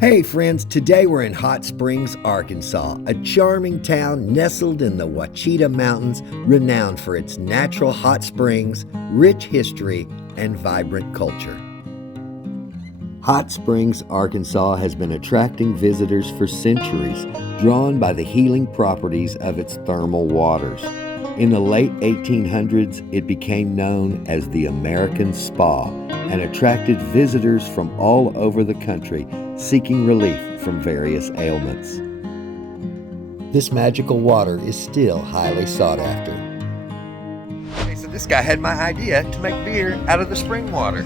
Hey friends, today we're in Hot Springs, Arkansas, a charming town nestled in the Ouachita Mountains, renowned for its natural hot springs, rich history, and vibrant culture. Hot Springs, Arkansas has been attracting visitors for centuries, drawn by the healing properties of its thermal waters. In the late 1800s, it became known as the American Spa and attracted visitors from all over the country seeking relief from various ailments. This magical water is still highly sought after. Okay, so this guy had my idea to make beer out of the spring water.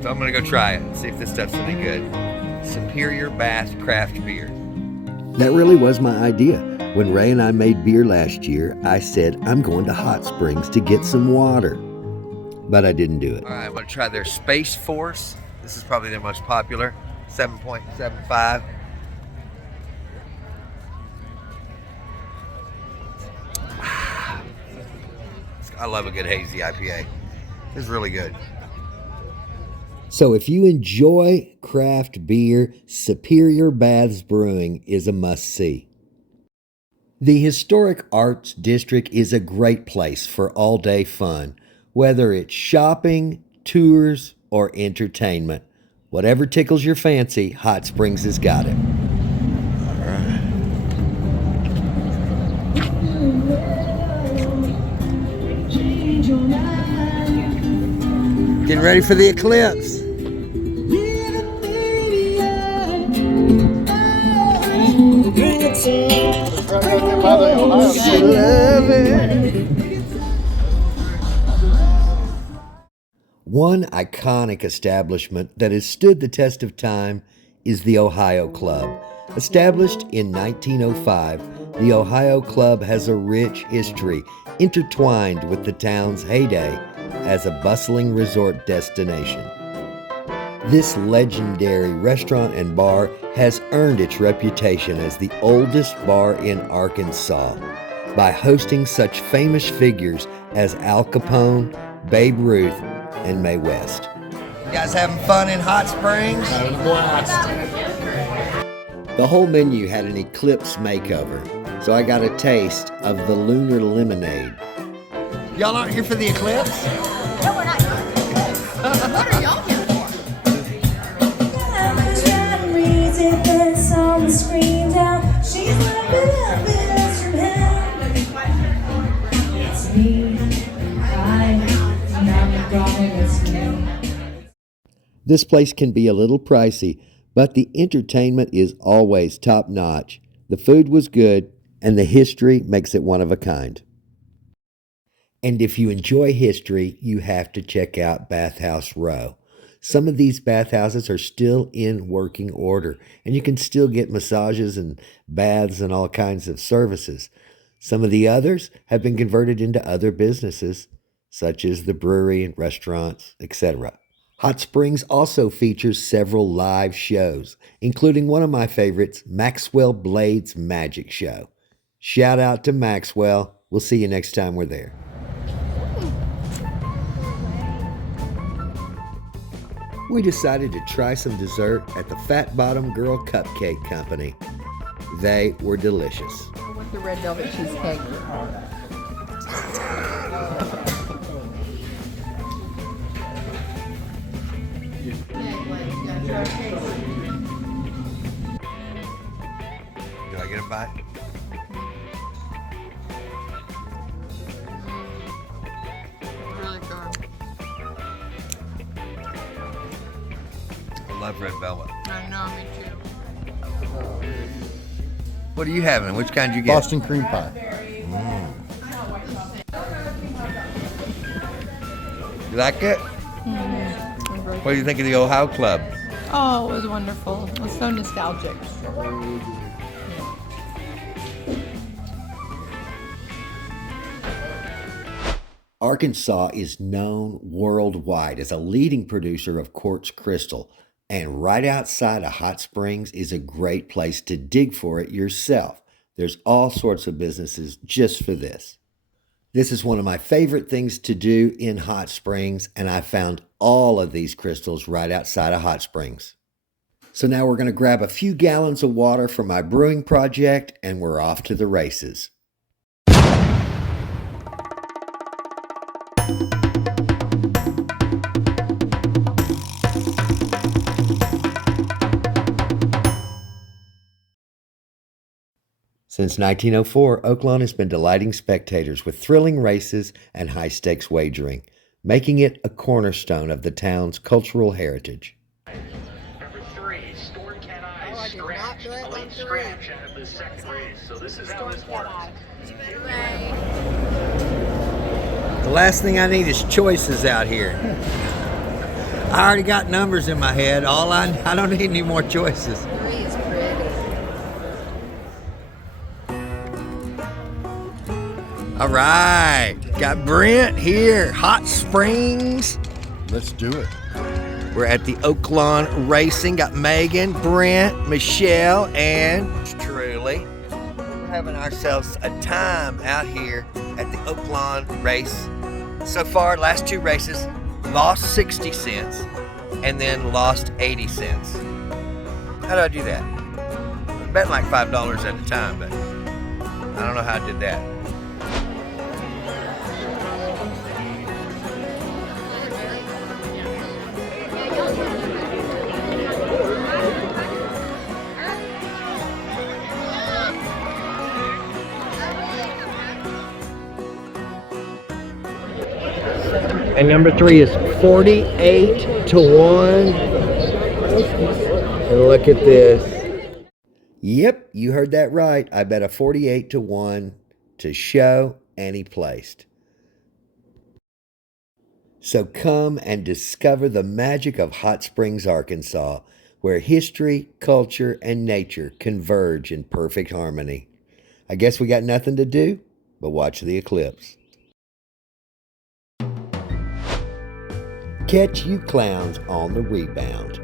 So I'm gonna go try it and see if this stuff's any good. Superior Bath Craft Beer. That really was my idea. When Ray and I made beer last year, I said, I'm going to Hot Springs to get some water. But I didn't do it. All right, I'm gonna try their Space Force. This is probably their most popular, 7.75. I love a good hazy IPA. It's really good. So if you enjoy craft beer, Superior Baths Brewing is a must-see. The Historic Arts District is a great place for all-day fun, whether it's shopping, tours, or entertainment. Whatever tickles your fancy, Hot Springs has got it. All right. Getting ready for the eclipse. One iconic establishment that has stood the test of time is the Ohio Club. Established in 1905, the Ohio Club has a rich history intertwined with the town's heyday as a bustling resort destination. This legendary restaurant and bar has earned its reputation as the oldest bar in Arkansas by hosting such famous figures as Al Capone, Babe Ruth, and Mae West. You guys having fun in Hot Springs? Having a blast. The whole menu had an eclipse makeover, so I got a taste of the lunar lemonade. Y'all aren't here for the eclipse? No, we're not here for the eclipse. What are y'all here for? This place can be a little pricey, but the entertainment is always top-notch. The food was good, and the history makes it one of a kind. And if you enjoy history, you have to check out Bathhouse Row. Some of these bathhouses are still in working order, and you can still get massages and baths and all kinds of services. Some of the others have been converted into other businesses, such as the brewery and restaurants, etc. Hot Springs also features several live shows, including one of my favorites, Maxwell Blade Magic show. Shout out to Maxwell. We'll see you next time we're there. We decided to try some dessert at the Fat Bottom Girl Cupcake Company. They were delicious. I want the red velvet cheesecake. Do I get a bite? Really good. I love red velvet. I know, me too. What are you having? Which kind you get? Boston cream pie. You like it? What do you think of the Ohio Club? Oh, it was wonderful. It was so nostalgic. Arkansas is known worldwide as a leading producer of quartz crystal, and right outside of Hot Springs is a great place to dig for it yourself. There's all sorts of businesses just for this. This is one of my favorite things to do in Hot Springs, and I found all of these crystals right outside of Hot Springs. So now we're going to grab a few gallons of water for my brewing project, and we're off to the races. Since 1904, Oaklawn has been delighting spectators with thrilling races and high-stakes wagering, making it a cornerstone of the town's cultural heritage. Number 3, Storm Cat Eyes, Scratch. Elite Scratch out of the second race. So this is how this works. The last thing I need is choices out here. I already got numbers in my head. I don't need any more choices. 3 is pretty. All right, got Brent here, Hot Springs. Let's do it. We're at the Oaklawn Racing. Got Megan, Brent, Michelle, and truly. We're having ourselves a time out here at the Oaklawn race. So far, last 2 races, lost 60 cents and then lost 80 cents. How do I do that? I'm betting like $5 at a time, but I don't know how I did that. And number 3 is 48 to 1. And look at this. Yep, you heard that right. I bet a 48 to 1 to show, and he placed. So come and discover the magic of Hot Springs, Arkansas, where history, culture, and nature converge in perfect harmony. I guess we got nothing to do but watch the eclipse. Catch you clowns on the rebound.